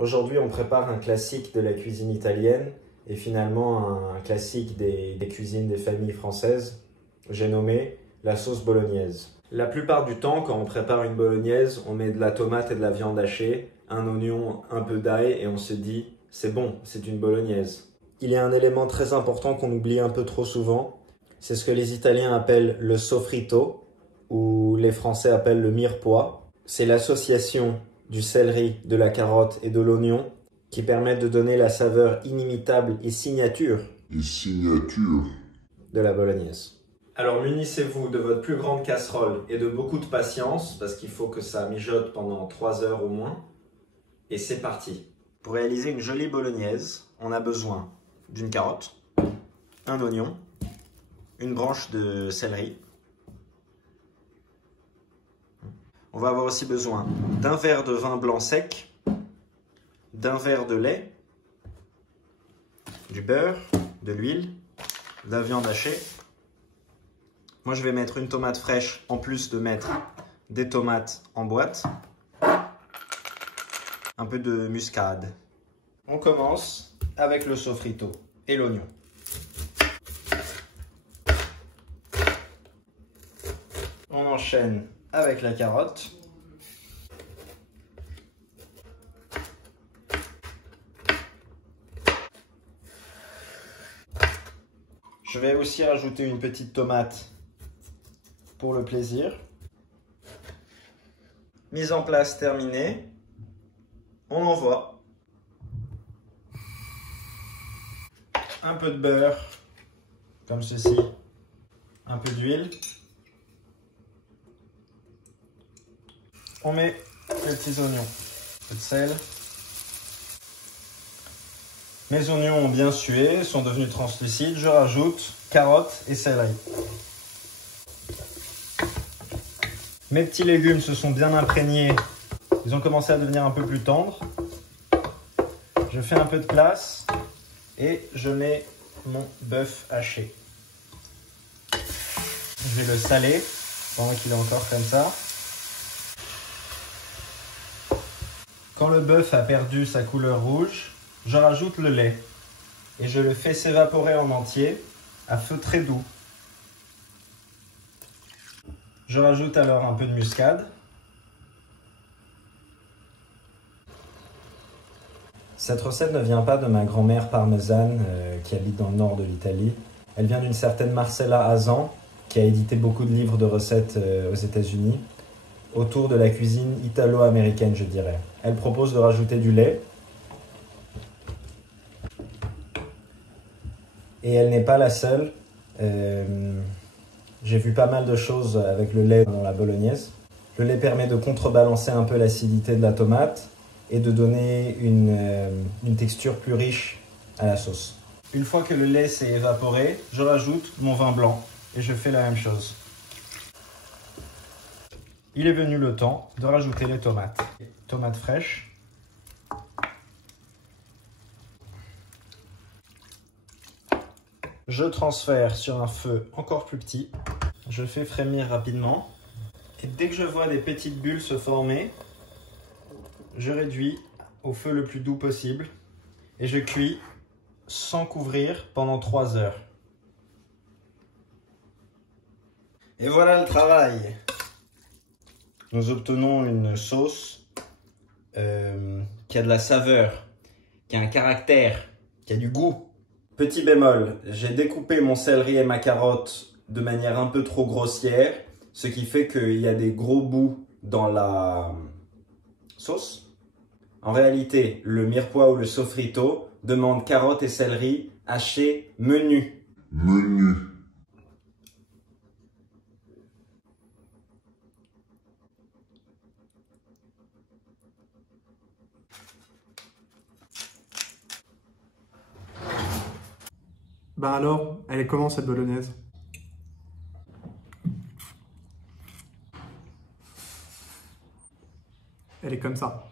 Aujourd'hui, on prépare un classique de la cuisine italienne et finalement un classique des cuisines des familles françaises. J'ai nommé la sauce bolognaise. La plupart du temps, quand on prépare une bolognaise, on met de la tomate et de la viande hachée, un oignon, un peu d'ail et on se dit « c'est bon, c'est une bolognaise ». Il y a un élément très important qu'on oublie un peu trop souvent, c'est ce que les Italiens appellent le sofrito ou les Français appellent le mirepoix. C'est l'association du céleri, de la carotte et de l'oignon qui permettent de donner la saveur inimitable et signature de la bolognaise. Alors munissez-vous de votre plus grande casserole et de beaucoup de patience parce qu'il faut que ça mijote pendant 3 heures au moins. Et c'est parti. Pour réaliser une jolie bolognaise, on a besoin d'une carotte, un oignon, une branche de céleri. On va avoir aussi besoin d'un verre de vin blanc sec, d'un verre de lait, du beurre, de l'huile, de la viande hachée. Moi, je vais mettre une tomate fraîche en plus de mettre des tomates en boîte. Un peu de muscade. On commence avec le sofrito et l'oignon. On enchaîne avec la carotte. Je vais aussi rajouter une petite tomate pour le plaisir. Mise en place terminée. On envoie. Un peu de beurre, comme ceci. Un peu d'huile. On met les petits oignons. Un peu de sel. Mes oignons ont bien sué, sont devenus translucides. Je rajoute carottes et céleri. Mes petits légumes se sont bien imprégnés. Ils ont commencé à devenir un peu plus tendres. Je fais un peu de place et je mets mon bœuf haché. Je vais le saler pendant qu'il est encore comme ça. Quand le bœuf a perdu sa couleur rouge, je rajoute le lait et je le fais s'évaporer en entier à feu très doux. Je rajoute alors un peu de muscade. Cette recette ne vient pas de ma grand-mère parmesane qui habite dans le nord de l'Italie. Elle vient d'une certaine Marcella Hazan qui a édité beaucoup de livres de recettes aux États-Unis autour de la cuisine italo-américaine, je dirais. Elle propose de rajouter du lait. Et elle n'est pas la seule. J'ai vu pas mal de choses avec le lait dans la bolognaise. Le lait permet de contrebalancer un peu l'acidité de la tomate et de donner une texture plus riche à la sauce. Une fois que le lait s'est évaporé, je rajoute mon vin blanc et je fais la même chose. Il est venu le temps de rajouter les tomates. Tomates fraîches. Je transfère sur un feu encore plus petit. Je fais frémir rapidement. Et dès que je vois des petites bulles se former, je réduis au feu le plus doux possible. Et je cuis sans couvrir pendant 3 heures. Et voilà le travail. Nous obtenons une sauce qui a de la saveur, qui a un caractère, qui a du goût. Petit bémol, j'ai découpé mon céleri et ma carotte de manière un peu trop grossière, ce qui fait qu'il y a des gros bouts dans la sauce. En réalité, le mirepoix ou le sofrito demande carottes et céleri hachés menus. Ben alors, elle est comment cette bolognaise? Elle est comme ça.